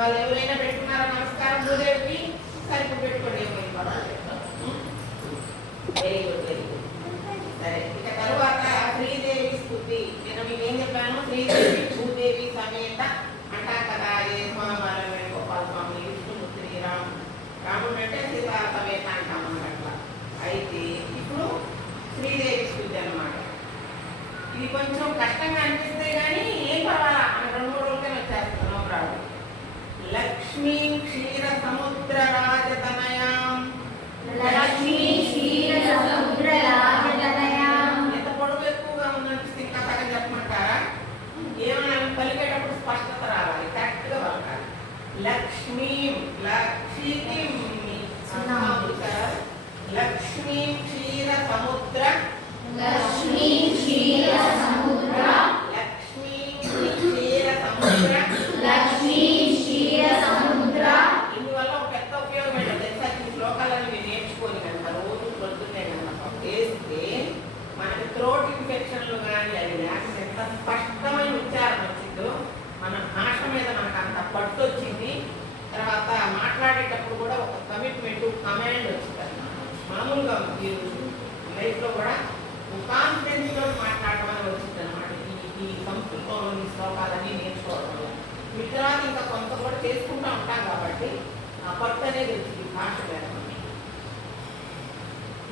వాళ్ళు ఎవరైనా పెట్టుకున్నారా? నమస్కారం కుదిరేవి సరిగ్గా పెట్టుకోండి వెరీ గుడ్ వెరీ గుడ్ సరే ఇక తర్వాత శ్రీదేవి స్థుతి. నేను మీకు ఏం చెప్పాను? శ్రీదేవి భూదేవి సమేత అంటా కదా ఏ స్వామివారం గోపాల స్వామి విష్ణుము శ్రీరామ్ రాముడు అంటే సీతా సమేత అంటాం అన్నట్ల అయితే ఇప్పుడు శ్రీదేవి స్థుతి అనమాట ఇది కొంచెం కష్టంగా అనిపిస్తే కానీ ఏం పర్వాలేదు. లక్ష్మీ లక్ష్మీ లక్ష్మీ క్షీర సముద్ర లక్ష్మీ క్షీర సముద్ర లక్ష్మీ క్షీర సముద్ర లక్ష్మీ క్షీర సముద్ర ఇందువల్ల పెద్ద ఉపయోగం ఏంటంటే తెలుసా ఈ శ్లోకాలను మీరు నేర్చుకొని కనుక రోజు పొద్దున్నే కనుక వేస్తే మనకి థ్రోట్ ఇన్ఫెక్షన్లు కానీ అవి లేకుండా ఎంత స్పష్టమైన ఉచ్చారణ వచ్చిందో మన భాష మీద మనకు అంత పట్టు వచ్చింది తర్వాత మాట్లాడేటప్పుడు కూడా ఒక కమిట్మెంట్ కమాండ్ వచ్చింది మీరు లైఫ్లో కూడా కాన్ఫిడెన్స్తో మాట్లాడడం అనేది వచ్చింది అనమాట ఈ ఈ సంస్కృతంలోని శ్లోకాలన్నీ నేర్చుకోవడం వల్ల తర్వాత ఇంకా కొంత కూడా చేసుకుంటూ ఉంటాం కాబట్టి ఆ పట్టు అనేది వచ్చింది భాష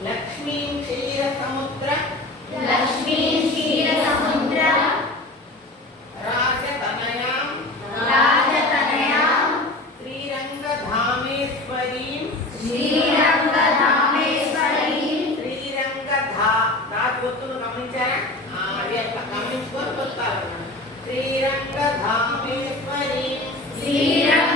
లక్ష్మీ క్షీర సముద్ర లక్ష్మీ క్షీర సముద్ర రాజతనయాం రాజతనయాం శ్రీరంగధామేశ్వరీం శ్రీరంగధామేశ్వరీం पञ्चरन् व्यपकं कुरुतरुणं श्रीरङ्गधामेश्वरीं श्रीरङ्ग